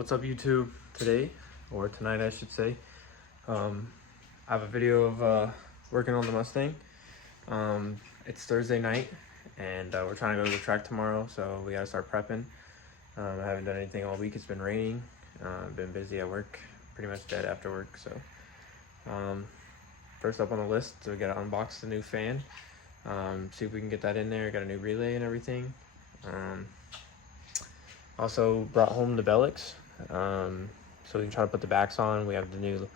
What's up YouTube? Today, or tonight I should say, I have a video of working on the Mustang. It's Thursday night and we're trying to go to the track tomorrow, so we gotta start prepping. I haven't done anything all week. It's been raining. I've been busy at work, pretty much dead after work. So first up on the list, we gotta unbox the new fan, see if we can get that in there. Got a new relay and everything. Also brought home the Belix, so we can try to put the backs on. We have the new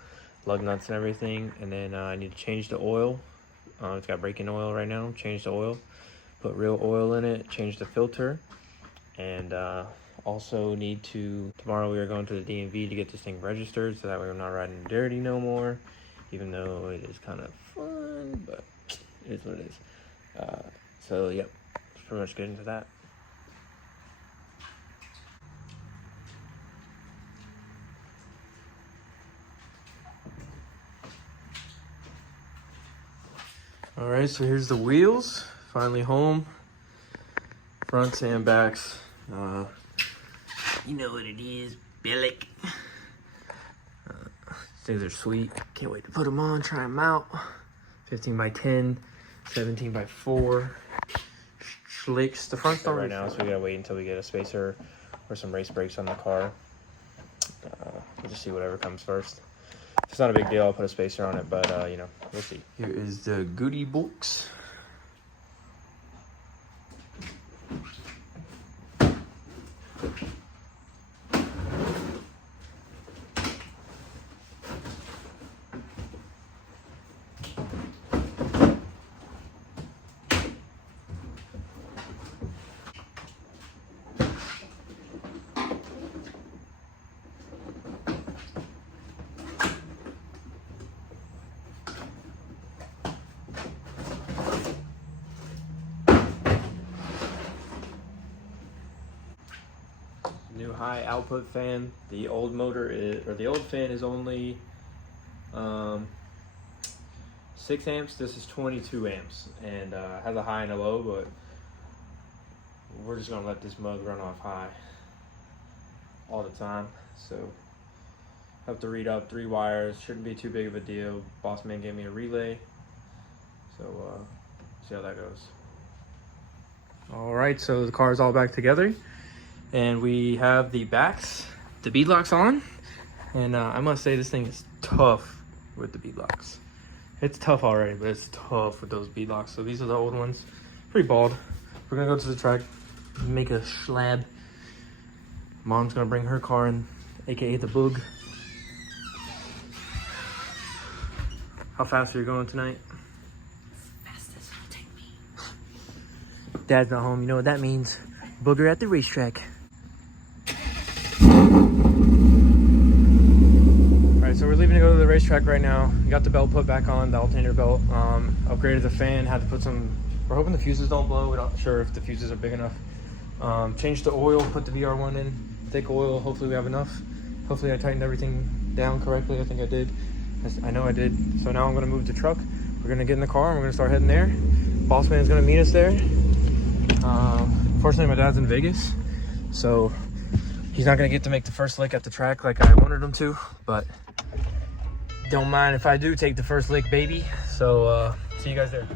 lug nuts and everything, and then I need to change the oil. It's got break-in oil right now. Change the oil, put real oil in it, change the filter, and also need to, tomorrow we are going to the DMV to get this thing registered, so that way we're not riding dirty no more, even though it is kind of fun, but it is what it is. So yep, let's pretty much get into that. All right, so here's the wheels, finally home, fronts and backs. You know what it is, Bellic. These things are sweet. Can't wait to put them on, try them out. 15 by 10, 17 by 4. Schlicks. The front's not right now, so we gotta wait until we get a spacer or some race brakes on the car. We'll just see whatever comes first. It's not a big deal, I'll put a spacer on it, but you know, we'll see. Here is the goodie box. New high output fan. The old motor is, or the old fan is only 6 amps. This is 22 amps and has a high and a low, but we're just gonna let this mug run off high all the time. So have to read up 3 wires. Shouldn't be too big of a deal. Boss man gave me a relay, so see how that goes. All right, so the car is all back together. And we have the backs, the bead locks on. And I must say this thing is tough with the bead locks. It's tough already, but it's tough with those bead locks. So these are the old ones, pretty bald. We're gonna go to the track, make a schlab. Mom's gonna bring her car in, AKA the Boog. How fast are you going tonight? As fast as it'll take me. Dad's not home, you know what that means. Booger at the racetrack. Alright, so we're leaving to go to the racetrack right now. We got the belt put back on, the alternator belt. Upgraded the fan, had to put some, we're hoping the fuses don't blow. We're not sure if the fuses are big enough. Changed the oil, put the VR1 in, thick oil, hopefully we have enough. Hopefully I tightened everything down correctly, I think I did. I know I did. So now I'm gonna move the truck. We're gonna get in the car and we're gonna start heading there. Boss man's gonna meet us there. Unfortunately, my dad's in Vegas, so he's not gonna get to make the first lick at the track like I wanted him to, but don't mind if I do take the first lick, baby. So see you guys there.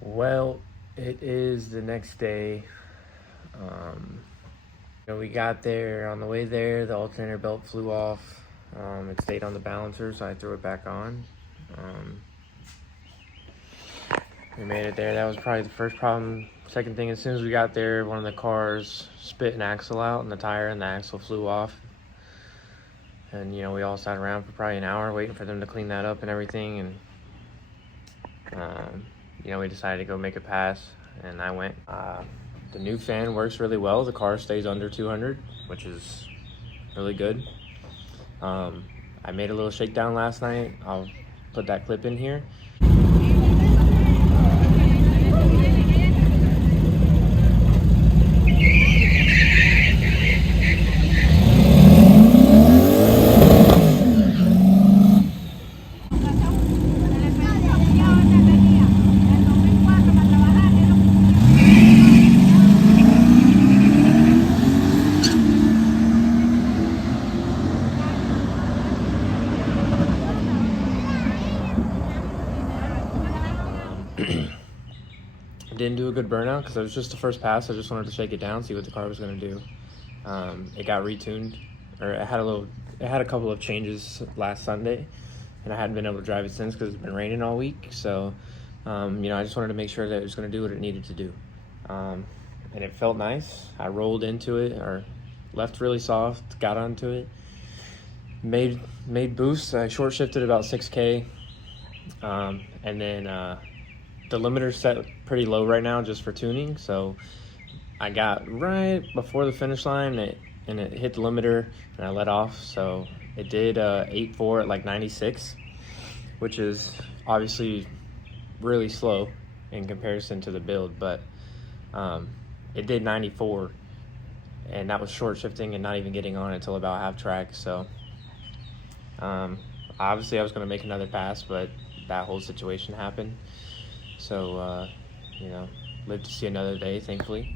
Well, it is the next day. We got there. On the way there, the alternator belt flew off. It stayed on the balancer, so I threw it back on. We made it there. That was probably the first problem. Second thing, as soon as we got there, one of the cars spit an axle out in the tire and the axle flew off. And you know, we all sat around for probably an hour waiting for them to clean that up and everything. And you know, we decided to go make a pass, and I went. The new fan works really well. The car stays under 200, which is really good. I made a little shakedown last night. I'll put that clip in here. Didn't do a good burnout because it was just the first pass. I just wanted to shake it down, see what the car was going to do. It got retuned, or it had a couple of changes last Sunday, and I hadn't been able to drive it since because it's been raining all week. So, I just wanted to make sure that it was going to do what it needed to do. And it felt nice. I rolled into it, or left really soft, got onto it, made boosts. I short shifted about 6K, and then the limiter's set pretty low right now just for tuning, so I got right before the finish line and it hit the limiter and I let off, so it did 8.4 at like 96, which is obviously really slow in comparison to the build, but it did 94, and that was short shifting and not even getting on until about half track. So obviously I was going to make another pass, but that whole situation happened. So, live to see another day, thankfully.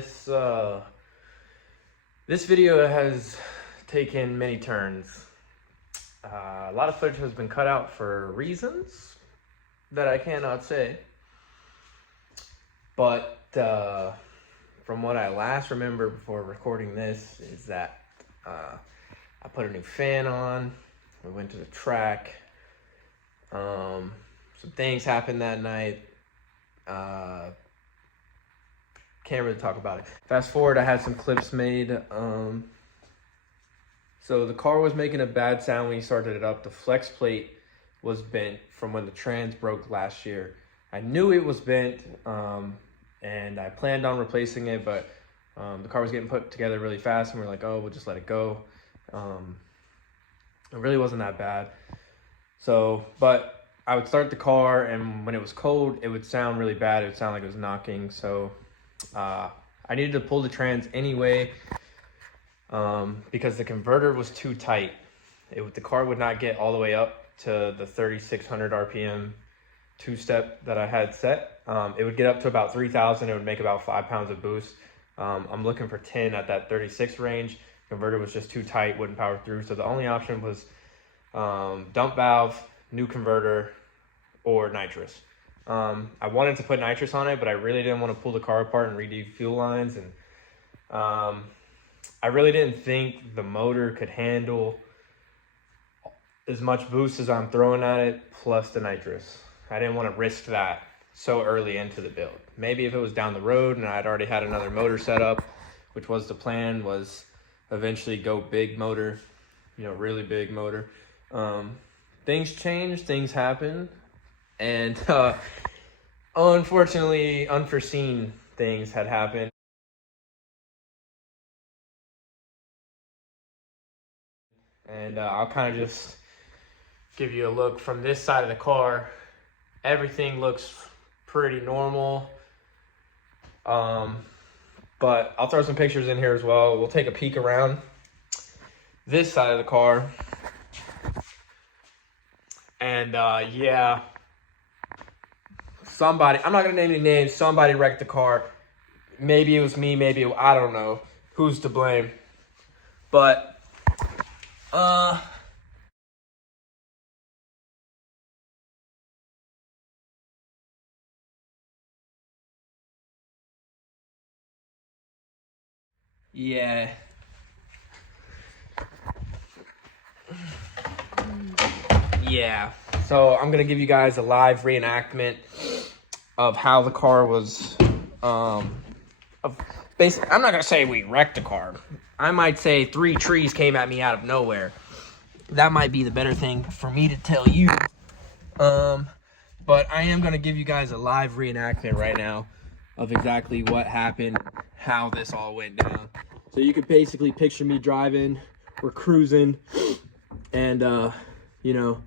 So this video has taken many turns. A lot of footage has been cut out for reasons that I cannot say, but from what I last remember before recording this is that I put a new fan on, we went to the track, some things happened that night. Can't really talk about it. Fast forward, I had some clips made. So the car was making a bad sound when you started it up. The flex plate was bent from when the trans broke last year. I knew it was bent, and I planned on replacing it, but the car was getting put together really fast, and we're like, oh, we'll just let it go. It really wasn't that bad. So, but I would start the car, and when it was cold, it would sound really bad. It would sound like it was knocking. So I needed to pull the trans anyway, because the converter was too tight. The car would not get all the way up to the 3,600 RPM two-step that I had set. It would get up to about 3,000. It would make about 5 pounds of boost. I'm looking for 10 at that 36 range. Converter was just too tight, wouldn't power through. So the only option was dump valve, new converter, or nitrous. I wanted to put nitrous on it, but I really didn't want to pull the car apart and redo fuel lines. And I really didn't think the motor could handle as much boost as I'm throwing at it, plus the nitrous. I didn't want to risk that so early into the build. Maybe if it was down the road and I'd already had another motor set up, which was the plan, was eventually go big motor, really big motor. Things change, things happen, and unfortunately, unforeseen things had happened. And I'll kind of just give you a look from this side of the car. Everything looks pretty normal. But I'll throw some pictures in here as well. We'll take a peek around this side of the car. And yeah, somebody, I'm not gonna name any names, somebody wrecked the car. Maybe it was me, maybe I don't know who's to blame. But yeah. Yeah. So I'm gonna give you guys a live reenactment of how the car was basically, I'm not gonna say we wrecked the car. I might say 3 trees came at me out of nowhere. That might be the better thing for me to tell you. But I am gonna give you guys a live reenactment right now of exactly what happened, how this all went down. So you could basically picture me driving, we're cruising, and you know,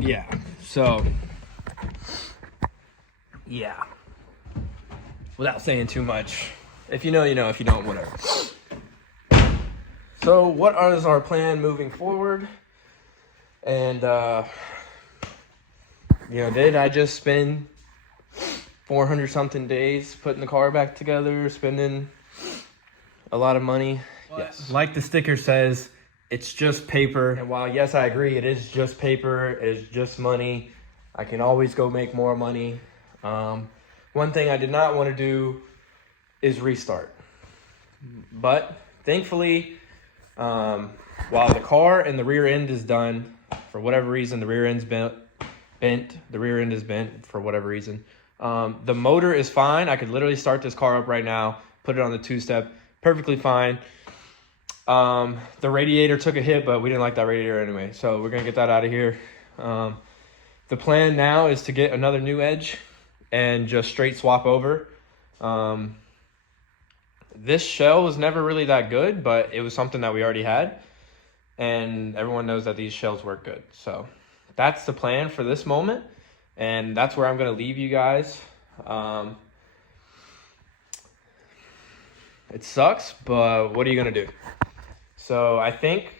yeah, so yeah, without saying too much, if you know, you know, if you don't, whatever. So what is our plan moving forward? And you know, did I just spend 400 something days putting the car back together, spending a lot of money? Yes. Like the sticker says, it's just paper. And while yes, I agree, it is just paper, it is just money. I can always go make more money. One thing I did not want to do is restart. But thankfully, while the car and the rear end is done, for whatever reason, the rear end's bent, the rear end is bent for whatever reason. The motor is fine. I could literally start this car up right now, put it on the 2-step, perfectly fine. The radiator took a hit, but we didn't like that radiator anyway, so we're gonna get that out of here. The plan now is to get another new edge and just straight swap over. This shell was never really that good, but it was something that we already had, and everyone knows that these shells work good. So that's the plan for this moment, and that's where I'm gonna leave you guys. It sucks, but what are you gonna do? So I think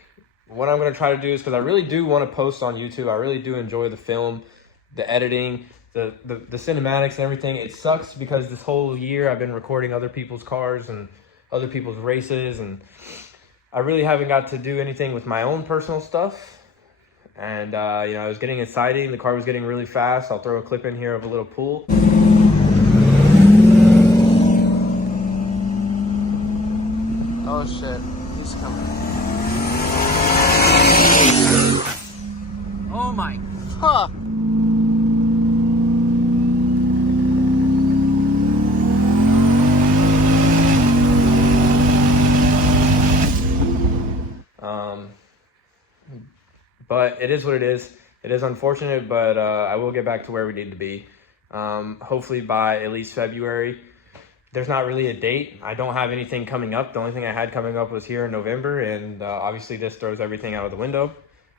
what I'm gonna try to do is, because I really do want to post on YouTube. I really do enjoy the film, the editing, the cinematics and everything. It sucks because this whole year I've been recording other people's cars and other people's races, and I really haven't got to do anything with my own personal stuff. And you know, it was getting exciting. The car was getting really fast. I'll throw a clip in here of a little pool. Oh shit, he's coming. Oh my fuck. But it is what it is. It is unfortunate, but I will get back to where we need to be. Hopefully by at least February. There's not really a date. I don't have anything coming up. The only thing I had coming up was here in November, and obviously this throws everything out of the window.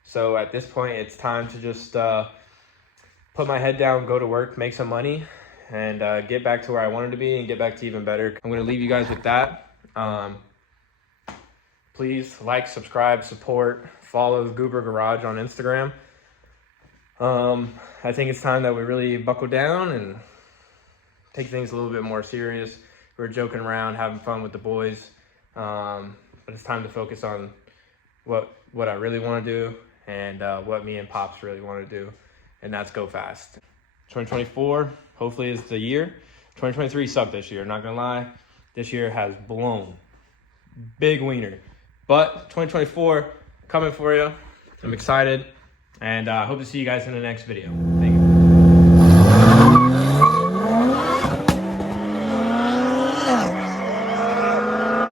So at this point, it's time to just put my head down, go to work, make some money, and get back to where I wanted to be and get back to even better. I'm gonna leave you guys with that. Please like, subscribe, support, follow Goober Garage on Instagram. I think it's time that we really buckle down and take things a little bit more serious. We're joking around, having fun with the boys, but it's time to focus on what I really want to do and what me and Pops really want to do, and that's go fast. 2024 hopefully is the year. 2023 sucked this year, not gonna lie. This year has blown. Big wiener. But 2024 coming for you. I'm excited, and I hope to see you guys in the next video. Thank you.